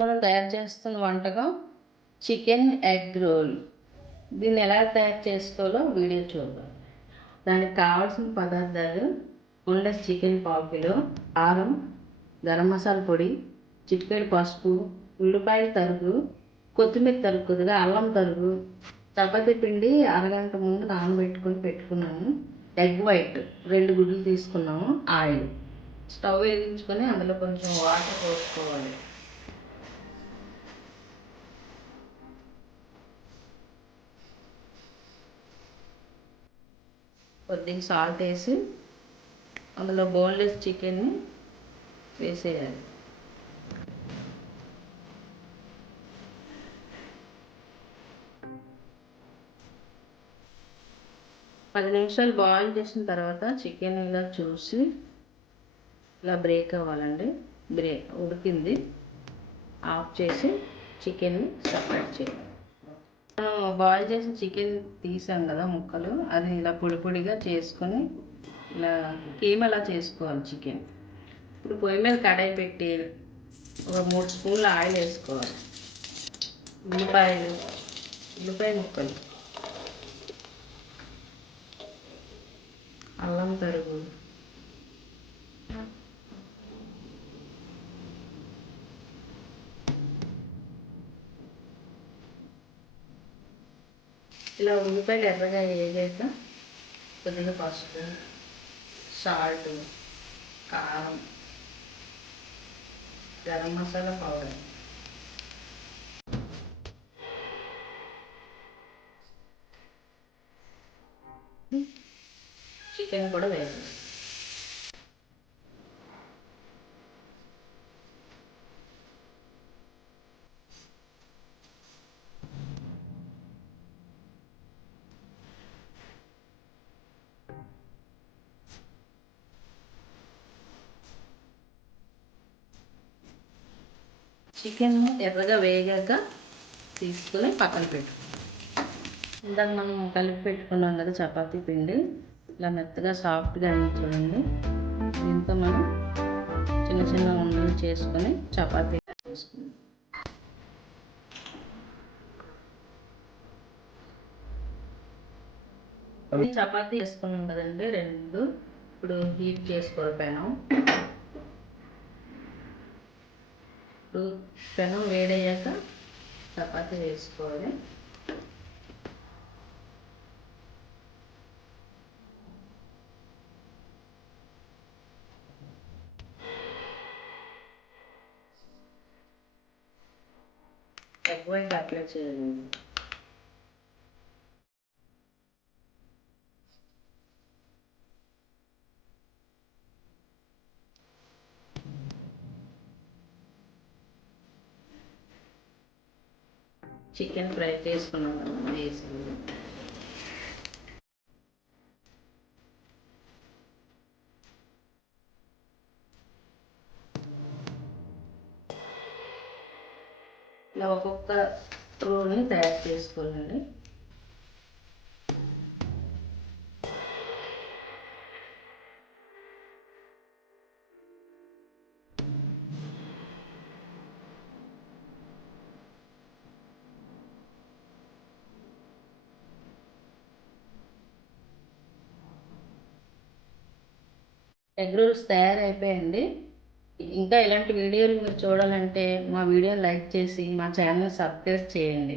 మనం తయారు చేస్తున్న వంటకం చికెన్ ఎగ్ రోల్. దీన్ని ఎలా తయారు చేసుకోవాలో వీడియో చూద్దాం. దానికి కావాల్సిన పదార్థాలు: బోన్లెస్ చికెన్ పావు కిలో, కారం, గరం మసాలా పొడి, చిటికెడు పసుపు, ఉల్లిపాయల తరుగు, కొత్తిమీర తరుగు, కొద్దిగా అల్లం తరుగు, చపాతీ పిండి అరగంట ముందు నానబెట్టుకొని పెట్టుకున్నాము, ఎగ్ వైట్ 2 గుడ్లు తీసుకున్నాము, ఆయిల్. స్టవ్ వెలిగించుకొని అందులో కొంచెం వాటర్ పోసుకోవాలి. కొద్దిగా సాల్ట్ వేసి అందులో బోన్లెస్ చికెన్ని వేసేయాలి. పది నిమిషాలు బాయిల్ చేసిన తర్వాత చికెన్ ఇలా చూసి ఇలా బ్రేక్ అవ్వాలండి. ఉడికింది. ఆఫ్ చేసి చికెన్ని సపరేట్ చేయాలి. బాయిల్ చేసిన చికెన్ తీసాం కదా ముక్కలు, అది ఇలా పొడి పొడిగా చేసుకొని ఇలా కీమలా చేసుకోవాలి చికెన్. ఇప్పుడు పొయ్యి మీద కడాయి పెట్టి ఒక 3 స్పూన్ల ఆయిల్ వేసుకోవాలి. ఉల్లిపాయ ముక్కలు, అల్లం తరుగు, ఇలా ఉల్లిపాయలు ఎర్రగా వేగాక కొద్దిగా పసుపు, సాల్ట్, కారం, గరం మసాలా పౌడర్, చికెన్ కూడా వేయాలి. చికెన్ ఎర్రగా వేగాక తీసుకొని పక్కన పెట్టు. ఇందాక మనం కలిపి పెట్టుకున్నాం కదా చపాతీ పిండి, ఇలా మెత్తగా సాఫ్ట్గా అయింది చూడండి. దీంతో మనం చిన్న చిన్న ఉండలు చేసుకొని చపాతీ చేసుకుందాం. చపాతీ వేసుకున్నాం కదండి 2. ఇప్పుడు హీట్ చేసుకోవాలి పెనం. ఇప్పుడు పెనం వేడయ్యాక చపాతీ వేసుకోవాలి. ఎగ్ వైట్ అప్లై చేయాలి. చికెన్ ఫ్రై చేసుకున్నాం కదా వేసి ఇలా ఒక్కొక్క రోల్ని తయారు చేసుకోవాలండి. ఎగ్ రోల్స్ తయారైపోయాయండి. ఇంకా ఇలాంటి వీడియోలు మీరు చూడాలంటే మా వీడియోని లైక్ చేసి మా ఛానల్ సబ్స్క్రైబ్ చేయండి.